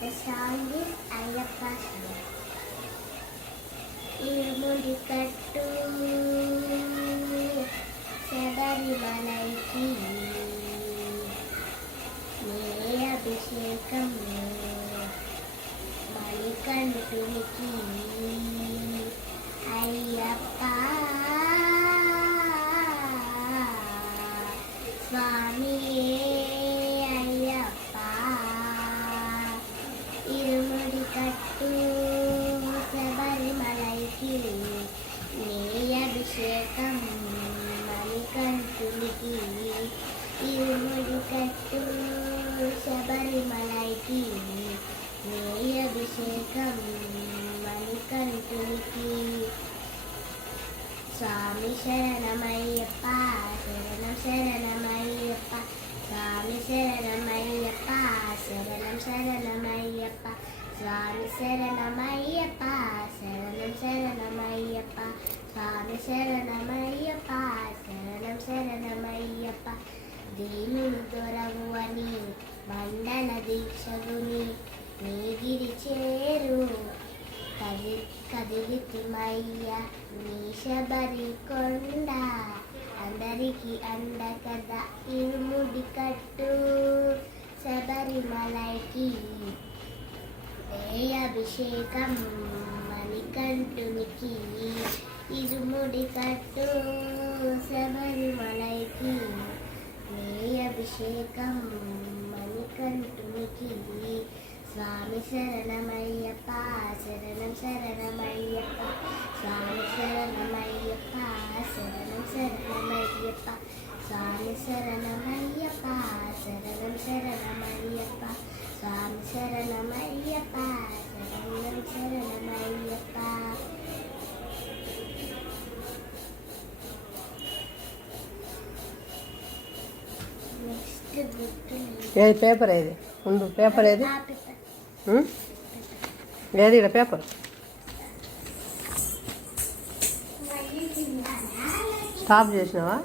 The song is Ayyappa song. Irumudi kattu Sabarimalaki Nee abhishekam Manikantuniki Ayyappa Swamiye Ayyappa Irumudi kattu Sabarimalaki Nee abhishekam Manikantuniki Irumudi kattu Sabarimalaki Nee abhishekam Manikantuniki Swami Sharanamayyappa Sharanam Sharanamayyappa Swami Sharanamayyappa Sharanam Sharanamayyappa Swami Sharanamayyappa Sharanam Sharanamayyappa Swami Sharanamayyappa Sharanam Sharanamayyappa దీనులు దొరవుని మండల దీక్షగుని నీగిరి చేరు కదిలితిమయ్య నీ శబరి కొండ అందరికి అండ కదా ఇరుముడి కట్టు శబరిమలైకి నే అభిషేకం మణికంఠునికి ఇరుముడి కట్టు శబరిమలైకి నే అభిషేకం మణికంఠునికి స్వామి శరణమయ్యప్ప శరణం శరణమయ్యప్ప స్వామి శరణమయ్యప్ప శరణం శరణమయ్యప్ప స్వామి శరణమయ్యప్ప శరణం శరణమయ్యప్ప స్వామి శరణమయ్యప్ప శరణం శరణమయ్యప్ప ఏది పేపర్ ఏది ఉండు పేపర్ ఏది ఏది ఇక్కడ పేపర్ స్టాప్ చేసినావా